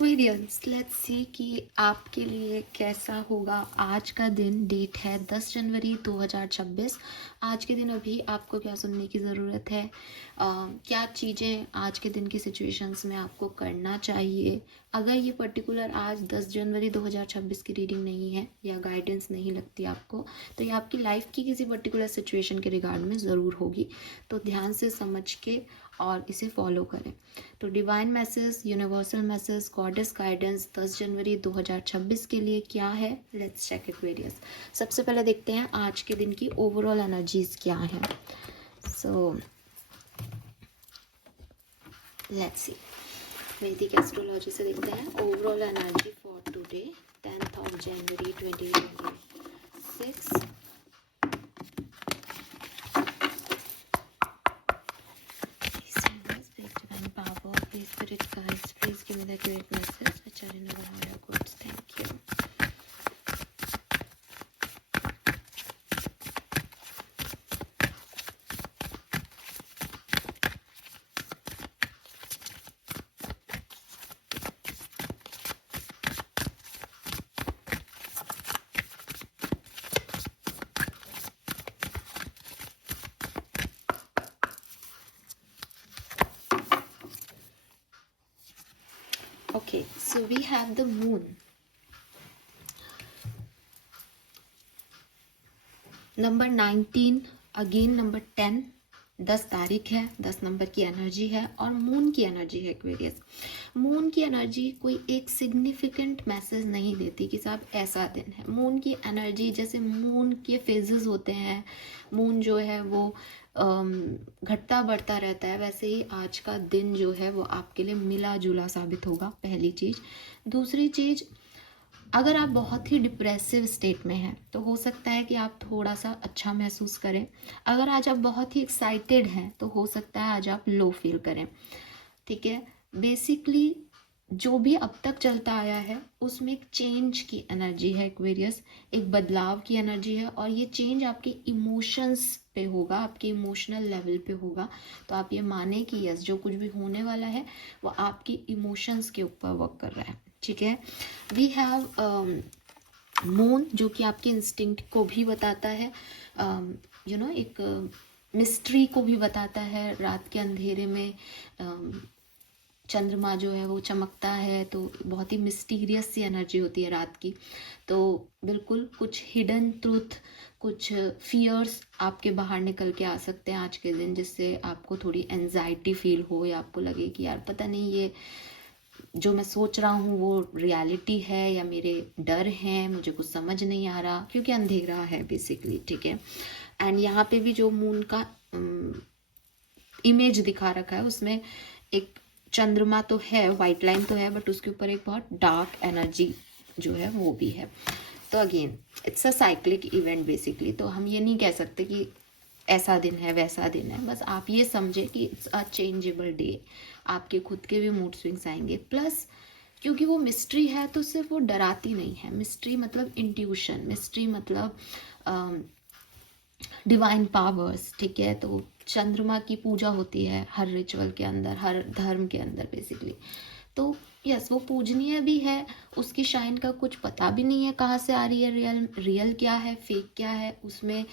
Aquarians, let's see कि आपके लिए कैसा होगा आज का दिन। डेट है 10 जनवरी 2026। आज के दिन अभी आपको क्या सुनने की ज़रूरत है, क्या चीज़ें आज के दिन की सिचुएशंस में आपको करना चाहिए। अगर ये पर्टिकुलर आज 10 जनवरी 2026 की रीडिंग नहीं है या गाइडेंस नहीं लगती आपको, तो ये आपकी लाइफ की किसी पर्टिकुलर सिचुएशन के रिगार्ड में ज़रूर होगी। तो ध्यान से समझ के और इसे फॉलो करें। तो divine message, universal message, goddess guidance 10 जनवरी 2026 के लिए क्या है, लेट्स चेक एक्वेरियस। सबसे पहले देखते हैं आज के दिन की ओवरऑल एनर्जीज क्या है। सो लेट्स सी, वैदिक एस्ट्रोलॉजी से देखते हैं overall energy for today 10th of January 2026। Please spirit guides, please give me the great message which are in our higher goods. Thank you. Okay, so we have the moon. Number 19, again number 10, 10 तारीख है, 10 number की energy है और moon की energy है Aquarius. Moon की energy कोई एक सिग्निफिकेंट मैसेज नहीं देती कि साहब ऐसा दिन है। मून की एनर्जी, जैसे मून के फेजेस होते हैं, मून जो है वो घटता बढ़ता रहता है, वैसे ही आज का दिन जो है वो आपके लिए मिला जुला साबित होगा, पहली चीज़। दूसरी चीज़, अगर आप बहुत ही डिप्रेसिव स्टेट में हैं तो हो सकता है कि आप थोड़ा सा अच्छा महसूस करें। अगर आज आप बहुत ही एक्साइटेड हैं तो हो सकता है आज आप लो फील करें। ठीक है, बेसिकली जो भी अब तक चलता आया है उसमें एक चेंज की एनर्जी है एक्वेरियस, एक बदलाव की एनर्जी है और ये चेंज आपके इमोशंस पे होगा, आपके इमोशनल लेवल पे होगा। तो आप ये माने कि यस, जो कुछ भी होने वाला है वो आपकी इमोशंस के ऊपर वर्क कर रहा है। ठीक है, वी हैव मून जो कि आपके इंस्टिंक्ट को भी बताता है, एक मिस्ट्री को भी बताता है। रात के अंधेरे में चंद्रमा जो है वो चमकता है तो बहुत ही मिस्टीरियस सी एनर्जी होती है रात की। तो बिल्कुल कुछ हिडन ट्रूथ, कुछ फियर्स आपके बाहर निकल के आ सकते हैं आज के दिन, जिससे आपको थोड़ी एंजाइटी फील हो या आपको लगे कि यार पता नहीं ये जो मैं सोच रहा हूँ वो रियलिटी है या मेरे डर हैं, मुझे कुछ समझ नहीं आ रहा, क्योंकि अंधेरा है बेसिकली। ठीक है, एंड यहाँ पे भी जो मून का इमेज दिखा रखा है उसमें एक चंद्रमा तो है, वाइट लाइन तो है, बट उसके ऊपर एक बहुत डार्क एनर्जी जो है वो भी है। तो again it's a cyclic event basically. तो हम ये नहीं कह सकते कि ऐसा दिन है वैसा दिन है, बस आप ये समझे कि इट्स अ चेंजेबल डे। आपके खुद के भी मूड स्विंग्स आएंगे, प्लस क्योंकि वो मिस्ट्री है तो सिर्फ वो डराती नहीं है। मिस्ट्री मतलब इंट्यूशन, मिस्ट्री मतलब डिवाइन पावर्स। ठीक है, तो चंद्रमा की पूजा होती है हर रिचुअल के अंदर, हर धर्म के अंदर बेसिकली। तो यस, वो पूजनीय भी है, उसकी शाइन का कुछ पता भी नहीं है कहाँ से आ रही है, रियल क्या है, फेक क्या है। उसमें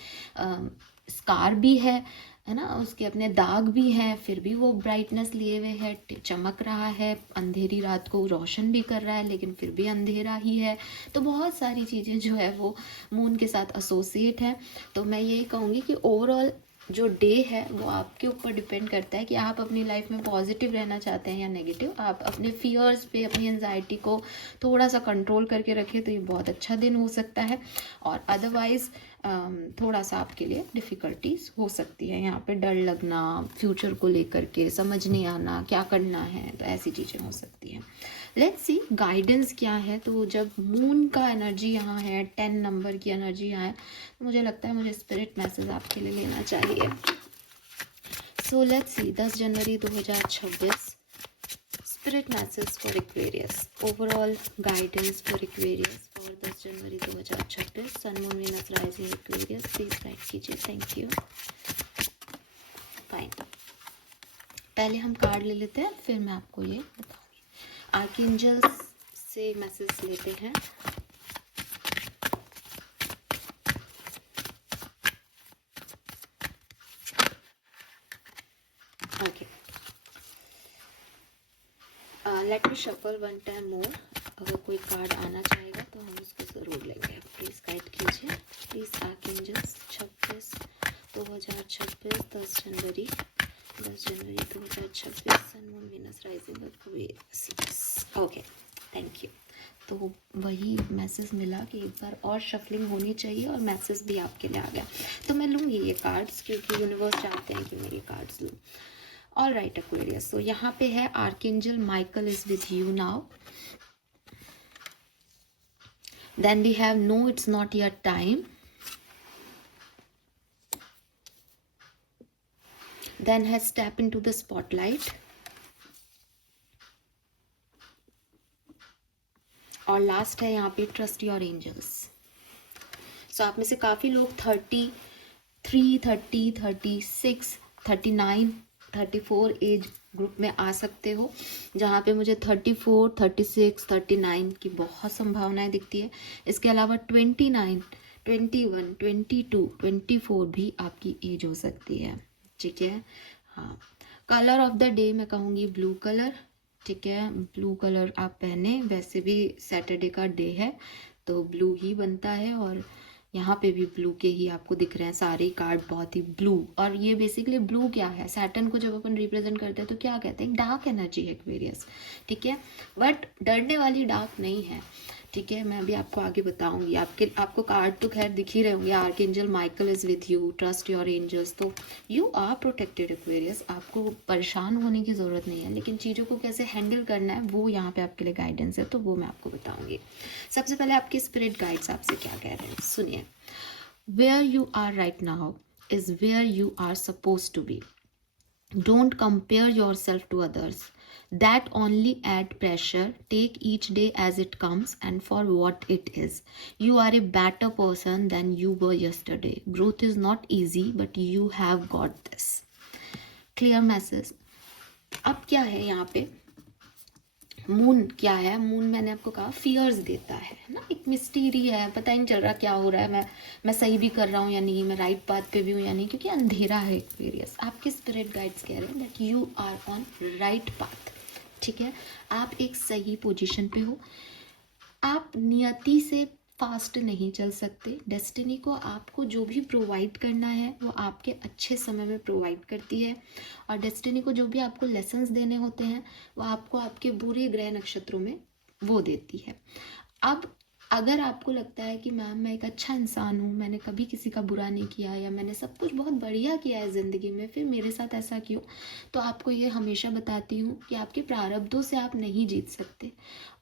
स्कार भी है ना, उसके अपने दाग भी हैं, फिर भी वो ब्राइटनेस लिए हुए है, चमक रहा है, अंधेरी रात को रोशन भी कर रहा है, लेकिन फिर भी अंधेरा ही है। तो बहुत सारी चीज़ें जो है वो मून के साथ एसोसिएट है। तो मैं यही कहूँगी कि ओवरऑल जो डे है वो आपके ऊपर डिपेंड करता है कि आप अपनी लाइफ में पॉजिटिव रहना चाहते हैं या नेगेटिव। आप अपने फियर्स पे, अपनी एंजाइटी को थोड़ा सा कंट्रोल करके रखें तो ये बहुत अच्छा दिन हो सकता है। और अदरवाइज़ थोड़ा सा आपके लिए डिफ़िकल्टीज हो सकती है, यहाँ पे डर लगना, फ्यूचर को लेकर के समझ नहीं आना क्या करना है, तो ऐसी चीज़ें हो सकती हैं। लेट्स सी गाइडेंस क्या है। तो जब मून का एनर्जी यहाँ है, 10 नंबर की एनर्जी यहाँ है, तो मुझे लगता है मुझे स्पिरिट मैसेज आपके लिए लेना चाहिए। So let's see 10 January 2026 spirit message for Aquarius, overall guidance for Aquarius for 10 January 2026, sun moon Venus rising Aquarius, please guide कीजिए। Thank you. फाइन, पहले हम कार्ड ले लेते हैं, फिर मैं आपको ये बताऊंगी। आर्कएंजल्स से मैसेज लेते हैं। Okay, let me shuffle one time more. अगर कोई कार्ड आना चाहेगा तो हम उसको ज़रूर लेंगे। प्लीज़ गाइड कीजिए, please archangels. 26 2026, 10 January 2026, sun moon Venus rising Aquarius. Okay, thank you. तो वही मैसेज मिला कि एक बार और शफलिंग होनी चाहिए और मैसेज भी आपके लिए आ गया। तो मैं लूँगी ये कार्ड्स, क्योंकि यूनिवर्स चाहते हैं कि मैं ये कार्ड्स लूँ। ऑल राइट एक्वेरियस, तो यहाँ पे है archangel Michael is with you now. Then we have no it's not your time. Then has step into the spotlight. और लास्ट है यहाँ पे ट्रस्ट योर एंजल्स। सो आप में से काफ़ी लोग 33, 30, 36, 39, 34 एज ग्रुप में आ सकते हो, जहाँ पे मुझे 34, 36, 39 की बहुत संभावनाएं दिखती है। इसके अलावा 29, 21, 22, 24 भी आपकी एज हो सकती है। ठीक है, हाँ। कलर ऑफ द डे मैं कहूँगी ब्लू कलर। ठीक है, ब्लू कलर आप पहने। वैसे भी सैटरडे का डे है तो ब्लू ही बनता है, और यहाँ पे भी ब्लू के ही आपको दिख रहे हैं सारे कार्ड, बहुत ही ब्लू। और ये बेसिकली ब्लू क्या है, सैटर्न को जब अपन रिप्रेजेंट करते हैं तो क्या कहते हैं, डार्क एनर्जी है एक्वेरियस। ठीक है, बट डरने वाली डार्क नहीं है। ठीक है, मैं अभी आपको आगे बताऊंगी। आपको कार्ड तो खैर दिख ही रहे होंगे। Archangel Michael is with you, trust your angels. तो यू आर प्रोटेक्टेड एक्वेरियस। आपको परेशान होने की ज़रूरत नहीं है, लेकिन चीज़ों को कैसे हैंडल करना है वो यहाँ पे आपके लिए गाइडेंस है, तो वो मैं आपको बताऊंगी। सबसे पहले आपके स्पिरिट गाइड्स आपसे क्या कह रहे हैं, सुनिए। Where you are right now is where you are suppose to be. Don't compare yourself to others. That only add pressure. Take each day as it comes and for what it is. You are a better person than you were yesterday. Growth is not easy, but you have got this. Clear message. अब क्या है यहाँ पे, moon क्या है, moon मैंने आपको कहा फियर्स देता है ना, एक मिस्टीरी है, पता ही नहीं चल रहा क्या हो रहा है, मैं सही भी कर रहा हूँ या नहीं, मैं राइट पाथ पे भी हूँ या नहीं, क्योंकि अंधेरा है एक्वेरियस। आपके स्पिरिट गाइड्स कह रहे हैं that you are on right path. ठीक है, आप एक सही पोजीशन पे हो। आप नियति से फास्ट नहीं चल सकते। डेस्टिनी को आपको जो भी प्रोवाइड करना है वो आपके अच्छे समय में प्रोवाइड करती है, और डेस्टिनी को जो भी आपको लेसन्स देने होते हैं वो आपको आपके बुरे ग्रह नक्षत्रों में वो देती है। अब अगर आपको लगता है कि मैम मैं एक अच्छा इंसान हूँ, मैंने कभी किसी का बुरा नहीं किया, या मैंने सब कुछ बहुत बढ़िया किया है ज़िंदगी में, फिर मेरे साथ ऐसा क्यों, तो आपको ये हमेशा बताती हूँ कि आपके प्रारब्धों से आप नहीं जीत सकते,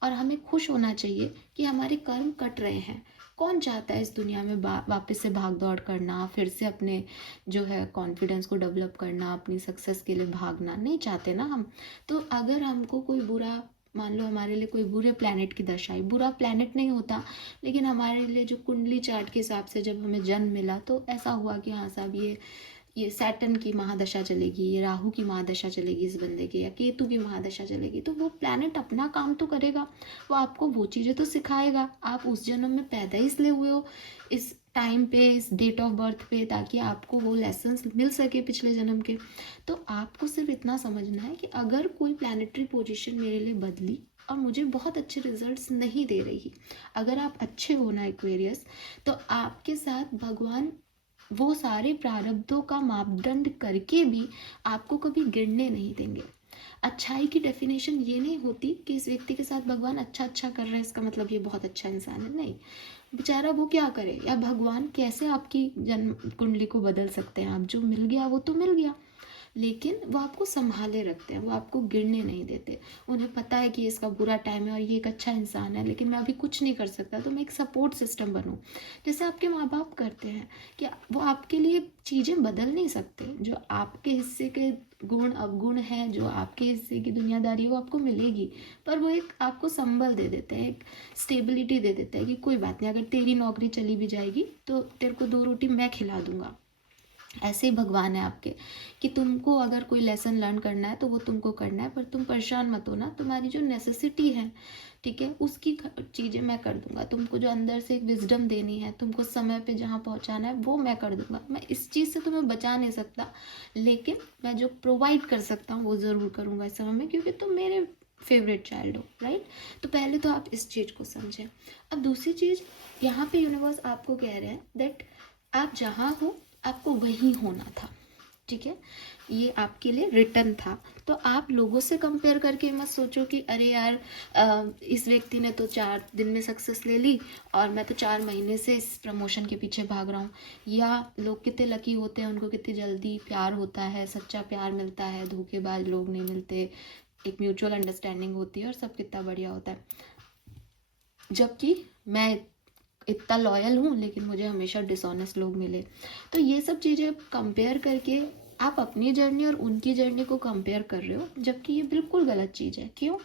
और हमें खुश होना चाहिए कि हमारे कर्म कट रहे हैं। कौन चाहता है इस दुनिया में वापस से भाग दौड़ करना, फिर से अपने जो है कॉन्फिडेंस को डेवलप करना, अपनी सक्सेस के लिए भागना नहीं चाहते ना हम। तो अगर हमको कोई बुरा, मान लो हमारे लिए कोई बुरे प्लैनेट की दशा आई, बुरा प्लैनेट नहीं होता, लेकिन हमारे लिए जो कुंडली चार्ट के हिसाब से जब हमें जन्म मिला तो ऐसा हुआ कि हाँ साहब ये सैटर्न की महादशा चलेगी, ये राहु की महादशा चलेगी इस बंदे की, या केतु की महादशा चलेगी, तो वो प्लैनेट अपना काम तो करेगा, वो आपको वो चीज़ें तो सिखाएगा। आप उस जन्म में पैदा इसलिए हुए हो इस टाइम पे, इस डेट ऑफ बर्थ पे, ताकि आपको वो लेसन्स मिल सके पिछले जन्म के। तो आपको सिर्फ इतना समझना है कि अगर कोई प्लैनेटरी पोजीशन मेरे लिए बदली और मुझे बहुत अच्छे रिजल्ट्स नहीं दे रही, अगर आप अच्छे हो ना एक्वेरियस, तो आपके साथ भगवान वो सारे प्रारब्धों का मापदंड करके भी आपको कभी गिरने नहीं देंगे। अच्छाई की डेफिनेशन ये नहीं होती कि इस व्यक्ति के साथ भगवान अच्छा कर रहे हैं इसका मतलब ये बहुत अच्छा इंसान है, नहीं। बेचारा वो क्या करे, या भगवान कैसे आपकी जन्म कुंडली को बदल सकते हैं। आप जो मिल गया वो तो मिल गया, लेकिन वो आपको संभाले रखते हैं, वो आपको गिरने नहीं देते। उन्हें पता है कि इसका बुरा टाइम है और ये एक अच्छा इंसान है, लेकिन मैं अभी कुछ नहीं कर सकता, तो मैं एक सपोर्ट सिस्टम बनूं, जैसे आपके माँ बाप करते हैं कि वो आपके लिए चीज़ें बदल नहीं सकते। जो आपके हिस्से के गुण अवगुण हैं, जो आपके हिस्से की दुनियादारी है वो आपको मिलेगी, पर वो एक आपको संबल दे देते हैं, एक स्टेबिलिटी दे देते हैं कि कोई बात नहीं, अगर तेरी नौकरी चली भी जाएगी तो तेरे को 2 रोटी मैं खिला दूंगा। ऐसे ही भगवान है आपके कि तुमको अगर कोई लेसन लर्न करना है तो वो तुमको करना है, पर तुम परेशान मत हो ना, तुम्हारी जो नेसेसिटी है, ठीक है, उसकी चीज़ें मैं कर दूंगा। तुमको जो अंदर से एक विजडम देनी है, तुमको समय पे जहाँ पहुँचाना है, वो मैं कर दूंगा। मैं इस चीज़ से तुम्हें बचा नहीं सकता, लेकिन मैं जो प्रोवाइड कर सकता हूँ वो ज़रूर करूँगा इस समय में, क्योंकि तुम मेरे फेवरेट चाइल्ड हो, राइट। तो पहले तो आप इस चीज़ को समझें। अब दूसरी चीज़, यहाँ पे यूनिवर्स आपको कह रहे हैं दैट आप जहाँ हो आपको वहीं होना था, ठीक है, ये आपके लिए रिटर्न था। तो आप लोगों से कंपेयर करके मत सोचो कि अरे यार इस व्यक्ति ने तो 4 दिन में सक्सेस ले ली और मैं तो 4 महीने से इस प्रमोशन के पीछे भाग रहा हूँ। या लोग कितने लकी होते हैं, उनको कितनी जल्दी प्यार होता है, सच्चा प्यार मिलता है, धोखेबाज लोग नहीं मिलते, एक म्यूचुअल अंडरस्टैंडिंग होती है और सब कितना बढ़िया होता है। जबकि मैं इतना लॉयल हूँ लेकिन मुझे हमेशा डिसऑनेस्ट लोग मिले। तो ये सब चीज़ें कंपेयर करके आप अपनी जर्नी और उनकी जर्नी को कंपेयर कर रहे हो, जबकि ये बिल्कुल गलत चीज़ है। क्यों?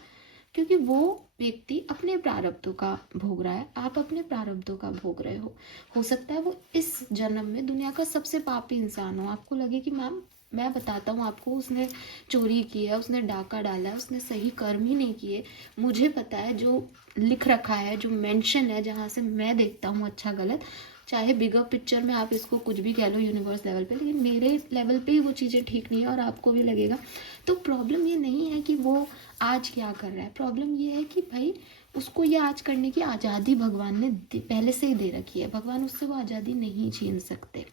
क्योंकि वो व्यक्ति अपने प्रारब्धों का भोग रहा है, आप अपने प्रारब्धों का भोग रहे हो सकता है वो इस जन्म में दुनिया का सबसे पापी इंसान हो। आपको लगे कि मैम मैं बताता हूँ आपको, उसने चोरी की है, उसने डाका डाला है, उसने सही कर्म ही नहीं किए। मुझे पता है जो लिख रखा है, जो मेंशन है, जहाँ से मैं देखता हूँ अच्छा गलत, चाहे बिगर पिक्चर में आप इसको कुछ भी कह लो यूनिवर्स लेवल पे, लेकिन मेरे लेवल पे ही वो चीज़ें ठीक नहीं है और आपको भी लगेगा। तो प्रॉब्लम ये नहीं है कि वो आज क्या कर रहा है, प्रॉब्लम ये है कि भाई उसको ये आज करने की आज़ादी भगवान ने पहले से ही दे रखी है। भगवान उससे वो आज़ादी नहीं छीन सकते,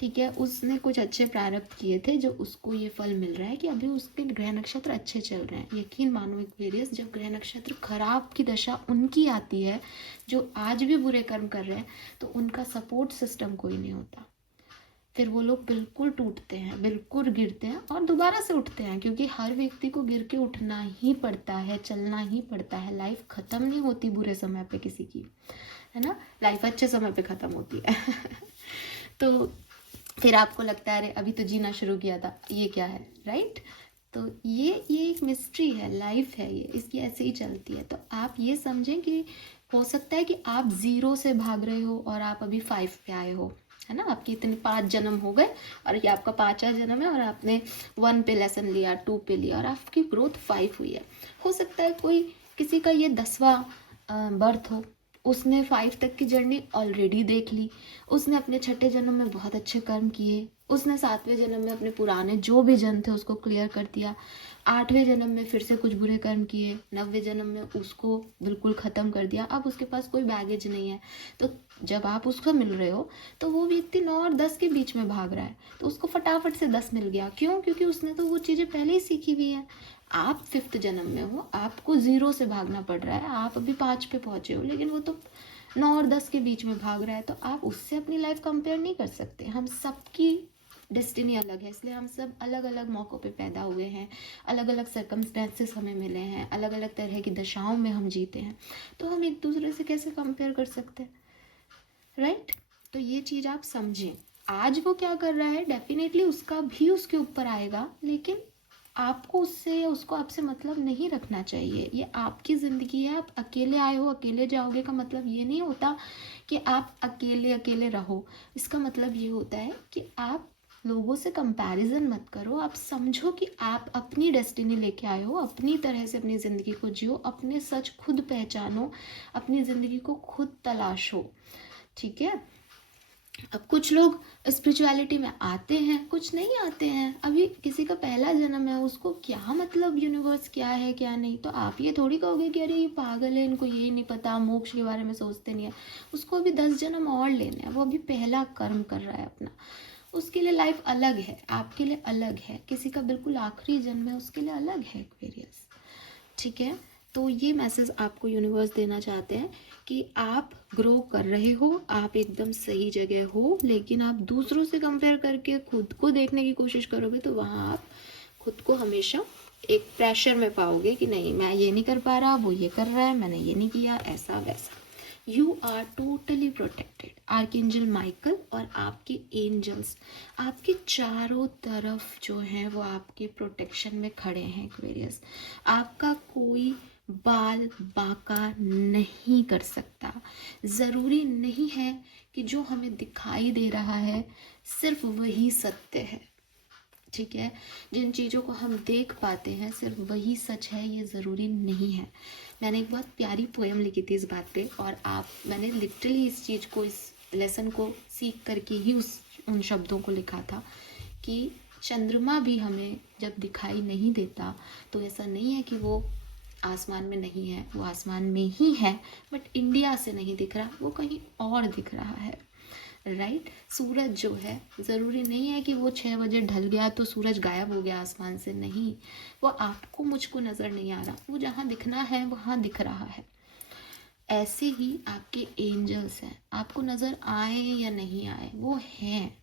ठीक है। उसने कुछ अच्छे प्रारब्ध किए थे जो उसको ये फल मिल रहा है कि अभी उसके ग्रह नक्षत्र अच्छे चल रहे हैं। यकीन मानो एक्वेरियस, जब ग्रह नक्षत्र खराब की दशा उनकी आती है जो आज भी बुरे कर्म कर रहे हैं, तो उनका सपोर्ट सिस्टम कोई नहीं होता। फिर वो लोग बिल्कुल टूटते हैं, बिल्कुल गिरते हैं और दोबारा से उठते हैं, क्योंकि हर व्यक्ति को गिर के उठना ही पड़ता है, चलना ही पड़ता है। लाइफ ख़त्म नहीं होती बुरे समय पे किसी की, है ना, लाइफ अच्छे समय पे ख़त्म होती है। तो फिर आपको लगता है अरे अभी तो जीना शुरू किया था, ये क्या है, राइट। तो ये एक मिस्ट्री है, लाइफ है ये, इसकी ऐसे ही चलती है। तो आप ये समझें कि हो सकता है कि आप 0 से भाग रहे हो और आप अभी 5 पे आए हो, है ना, आपके इतने 5 जन्म हो गए और ये आपका 5वां जन्म है और आपने 1 पे लेसन लिया, 2 पे लिया और आपकी ग्रोथ 5 हुई है। हो सकता है कोई किसी का ये 10वां बर्थ हो, उसने 5 तक की जर्नी ऑलरेडी देख ली, उसने अपने 6ठे जन्म में बहुत अच्छे कर्म किए, उसने 7वें जन्म में अपने पुराने जो भी जन्म थे उसको क्लियर कर दिया, 8वें जन्म में फिर से कुछ बुरे कर्म किए, 9वें जन्म में उसको बिल्कुल ख़त्म कर दिया। अब उसके पास कोई बैगेज नहीं है। तो जब आप उसको मिल रहे हो तो वो व्यक्ति 9 और 10 के बीच में भाग रहा है, तो उसको फटाफट से 10 मिल गया। क्यों? क्योंकि उसने तो वो चीज़ें पहले ही सीखी हुई है। आप 5th जन्म में हो, आपको 0 से भागना पड़ रहा है, आप अभी 5 पे पहुंचे हो, लेकिन वो तो 9 और 10 के बीच में भाग रहा है। तो आप उससे अपनी लाइफ कंपेयर नहीं कर सकते। हम सबकी डेस्टिनी अलग है, इसलिए हम सब अलग अलग मौक़ों पे पैदा हुए हैं, अलग अलग सर्कमस्टेंसेस हमें मिले हैं, अलग अलग तरह की दशाओं में हम जीते हैं। तो हम एक दूसरे से कैसे कंपेयर कर सकते हैं, राइट। तो ये चीज़ आप समझें। आज वो क्या कर रहा है डेफिनेटली उसका भी उसके ऊपर आएगा, लेकिन आपको उससे या उसको आपसे मतलब नहीं रखना चाहिए। ये आपकी ज़िंदगी है, आप अकेले आए हो अकेले जाओगे का मतलब ये नहीं होता कि आप अकेले अकेले रहो। इसका मतलब ये होता है कि आप लोगों से कंपैरिजन मत करो। आप समझो कि आप अपनी डेस्टिनी लेके आए हो, अपनी तरह से अपनी ज़िंदगी को जियो, अपने सच खुद पहचानो, अपनी ज़िंदगी को खुद तलाशो, ठीक है। अब कुछ लोग स्पिरिचुअलिटी में आते हैं, कुछ नहीं आते हैं। अभी किसी का पहला जन्म है, उसको क्या मतलब यूनिवर्स क्या है क्या नहीं। तो आप ये थोड़ी कहोगे कि अरे ये पागल है, इनको ये नहीं पता, मोक्ष के बारे में सोचते नहीं है। उसको अभी 10 जन्म और लेने हैं, वो अभी पहला कर्म कर रहा है अपना, उसके लिए लाइफ अलग है, आपके लिए अलग है। किसी का बिल्कुल आखिरी जन्म है, उसके लिए अलग है एक्वेरियस, ठीक है। तो ये मैसेज आपको यूनिवर्स देना चाहते हैं कि आप ग्रो कर रहे हो, आप एकदम सही जगह हो, लेकिन आप दूसरों से कंपेयर करके खुद को देखने की कोशिश करोगे तो वहाँ आप खुद को हमेशा एक प्रेशर में पाओगे कि नहीं मैं ये नहीं कर पा रहा, वो ये कर रहा है, मैंने ये नहीं किया, ऐसा वैसा। You are totally protected. Archangel Michael और आपके एंजल्स आपके चारों तरफ जो हैं वो आपके प्रोटेक्शन में खड़े हैं एक्वेरियस। आपका कोई बाल बांका नहीं कर सकता। ज़रूरी नहीं है कि जो हमें दिखाई दे रहा है सिर्फ वही सत्य है, ठीक है। जिन चीज़ों को हम देख पाते हैं सिर्फ वही सच है, ये ज़रूरी नहीं है। मैंने एक बहुत प्यारी पोएम लिखी थी इस बात पे, और मैंने लिटरली इस चीज़ को, इस लेसन को सीख करके ही उन शब्दों को लिखा था कि चंद्रमा भी हमें जब दिखाई नहीं देता तो ऐसा नहीं है कि वो आसमान में नहीं है, वो आसमान में ही है, बट इंडिया से नहीं दिख रहा, वो कहीं और दिख रहा है, राइट। सूरज जो है, ज़रूरी नहीं है कि वो 6 बजे ढल गया तो सूरज गायब हो गया आसमान से, नहीं। वो आपको मुझको नज़र नहीं आ रहा, वो जहाँ दिखना है वहाँ दिख रहा है। ऐसे ही आपके एंजल्स हैं, आपको नज़र आए या नहीं आए वो हैं,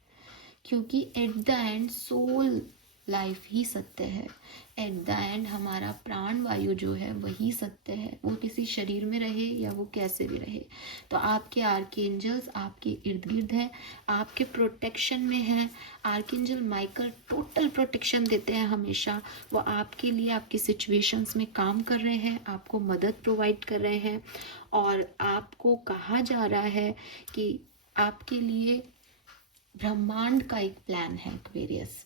क्योंकि at the end soul life ही सत्य है। एट द एंड हमारा प्राण वायु जो है वही सत्य है, वो किसी शरीर में रहे या वो कैसे भी रहे। तो आपके आर्कएंजल्स आपके इर्द गिर्द है, आपके प्रोटेक्शन में है। आर्कएंजल माइकल टोटल प्रोटेक्शन देते हैं हमेशा। वो आपके लिए, आपकी सिचुएशंस में काम कर रहे हैं, आपको मदद प्रोवाइड कर रहे हैं, और आपको कहा जा रहा है कि आपके लिए ब्रह्मांड का एक प्लान है, एक्वेरियस,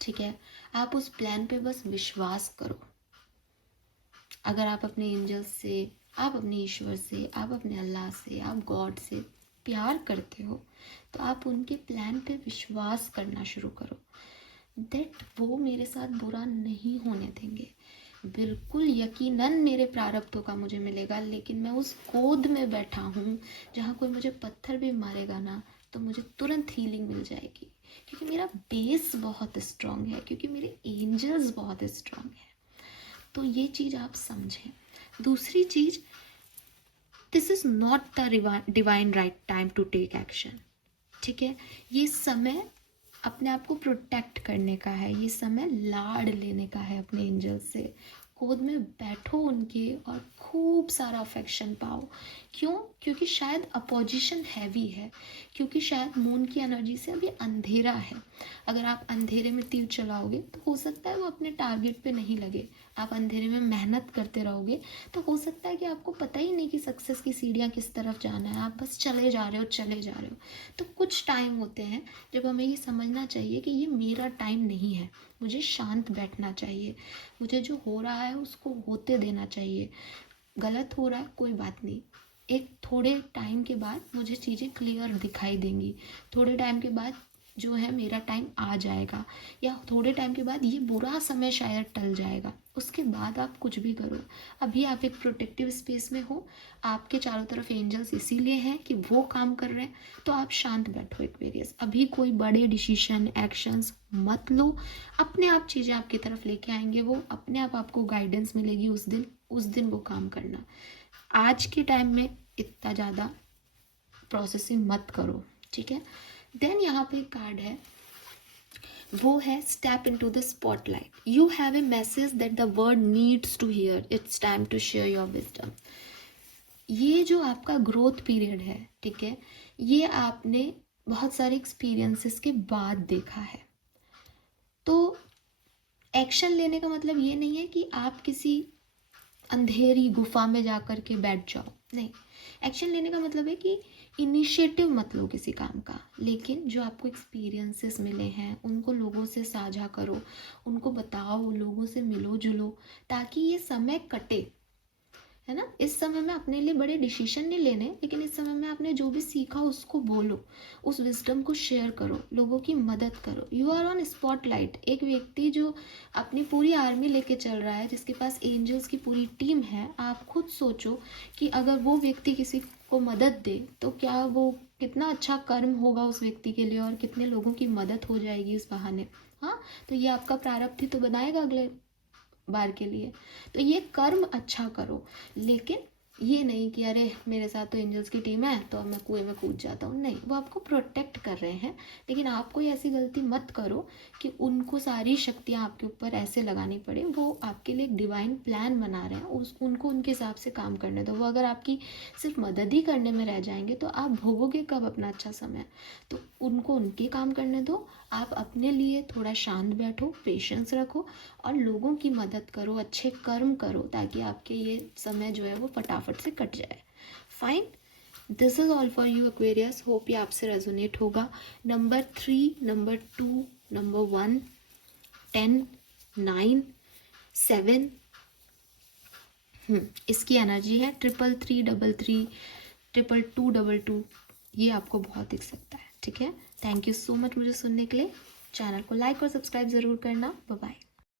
ठीक है। आप उस प्लान पे बस विश्वास करो। अगर आप अपने एंजल्स से, आप अपने ईश्वर से, आप अपने अल्लाह से, आप गॉड से प्यार करते हो तो आप उनके प्लान पे विश्वास करना शुरू करो। दैट वो मेरे साथ बुरा नहीं होने देंगे। बिल्कुल यकीनन मेरे प्रारब्धों का मुझे मिलेगा, लेकिन मैं उस गोद में बैठा हूँ जहाँ कोई मुझे पत्थर भी मारेगा ना तो मुझे तुरंत हीलिंग मिल जाएगी, क्योंकि मेरा बेस बहुत स्ट्रांग है, क्योंकि मेरे एंजल्स बहुत स्ट्रांग है। तो ये चीज़ आप समझें। दूसरी चीज़, this is not the divine right time to take action, ठीक है। ये समय अपने आप को प्रोटेक्ट करने का है, ये समय लाड़ लेने का है अपने एंजल से। गोद में बैठो उनके और खूब सारा अफेक्शन पाओ। क्यों? क्योंकि शायद अपोजिशन हैवी है, क्योंकि शायद मून की एनर्जी से अभी अंधेरा है। अगर आप अंधेरे में तीर चलाओगे तो हो सकता है वो अपने टारगेट पे नहीं लगे। आप अंधेरे में मेहनत करते रहोगे तो हो सकता है कि आपको पता ही नहीं कि सक्सेस की सीढ़ियाँ किस तरफ जाना है, आप बस चले जा रहे हो, चले जा रहे हो। तो कुछ टाइम होते हैं जब हमें ये समझना चाहिए कि ये मेरा टाइम नहीं है, मुझे शांत बैठना चाहिए, मुझे जो हो रहा है उसको होते देना चाहिए। गलत हो रहा है कोई बात नहीं, एक थोड़े टाइम के बाद मुझे चीज़ें क्लियर दिखाई देंगी, थोड़े टाइम के बाद जो है मेरा टाइम आ जाएगा, या थोड़े टाइम के बाद ये बुरा समय शायद टल जाएगा, उसके बाद आप कुछ भी करो। अभी आप एक प्रोटेक्टिव स्पेस में हो, आपके चारों तरफ एंजल्स इसीलिए हैं कि वो काम कर रहे हैं, तो आप शांत बैठो एक्वेरियस। अभी कोई बड़े डिसीजन एक्शंस मत लो, अपने आप चीज़ें आपकी तरफ लेके आएंगे, वो अपने आप आपको गाइडेंस मिलेगी, उस दिन वो काम करना। आज के टाइम में इतना ज़्यादा प्रोसेसिंग मत करो, ठीक है। देन यहाँ पे एक कार्ड है, वो है step into the spotlight. You have a message that the world needs to hear, it's time to share your wisdom. ये जो आपका ग्रोथ पीरियड है, ठीक है, ये आपने बहुत सारे एक्सपीरियंसेस के बाद देखा है। तो एक्शन लेने का मतलब ये नहीं है कि आप किसी अंधेरी गुफा में जा कर के बैठ जाओ, नहीं। एक्शन लेने का मतलब है कि इनिशिएटिव मत लो किसी काम का, लेकिन जो आपको एक्सपीरियंसेस मिले हैं उनको लोगों से साझा करो, उनको बताओ, लोगों से मिलो जुलो, ताकि ये समय कटे, है ना। इस समय में अपने लिए बड़े डिसीजन नहीं लेने, लेकिन इस समय में आपने जो भी सीखा उसको बोलो, उस विजडम को शेयर करो, लोगों की मदद करो। You are on spotlight. एक व्यक्ति जो अपनी पूरी आर्मी लेके चल रहा है, जिसके पास एंजल्स की पूरी टीम है, आप खुद सोचो कि अगर वो व्यक्ति किसी को मदद दे तो क्या वो कितना अच्छा कर्म होगा उस व्यक्ति के लिए, और कितने लोगों की मदद हो जाएगी इस बहाने। हाँ, तो ये आपका प्रारब्ध ही तो बनाएगा अगले बार के लिए। तो ये कर्म अच्छा करो, लेकिन ये नहीं कि अरे मेरे साथ तो एंजल्स की टीम है तो अब मैं कुएं में कूद जाता हूँ, नहीं, वो आपको प्रोटेक्ट कर रहे हैं। लेकिन आप कोई ऐसी गलती मत करो कि उनको सारी शक्तियाँ आपके ऊपर ऐसे लगानी पड़े। वो आपके लिए एक डिवाइन प्लान बना रहे हैं, उनको उनके हिसाब से काम करने दो। वो अगर आपकी सिर्फ मदद ही करने में रह जाएंगे तो आप भोगोगे कब अपना अच्छा समय। तो उनको उनके काम करने दो, आप अपने लिए थोड़ा शांत बैठो, पेशेंस रखो और लोगों की मदद करो, अच्छे कर्म करो, ताकि आपके ये समय जो है वो फटाफट से कट जाए। Fine, this is all for you Aquarius. Hope ये आपसे रेजोनेट होगा। नंबर 3, नंबर 2, नंबर 1, 10, 9, 7, इसकी एनर्जी है 33333, 22222। ये आपको बहुत दिख सकता है, ठीक है। थैंक यू सो मच मुझे सुनने के लिए। चैनल को लाइक और सब्सक्राइब ज़रूर करना। Bye bye.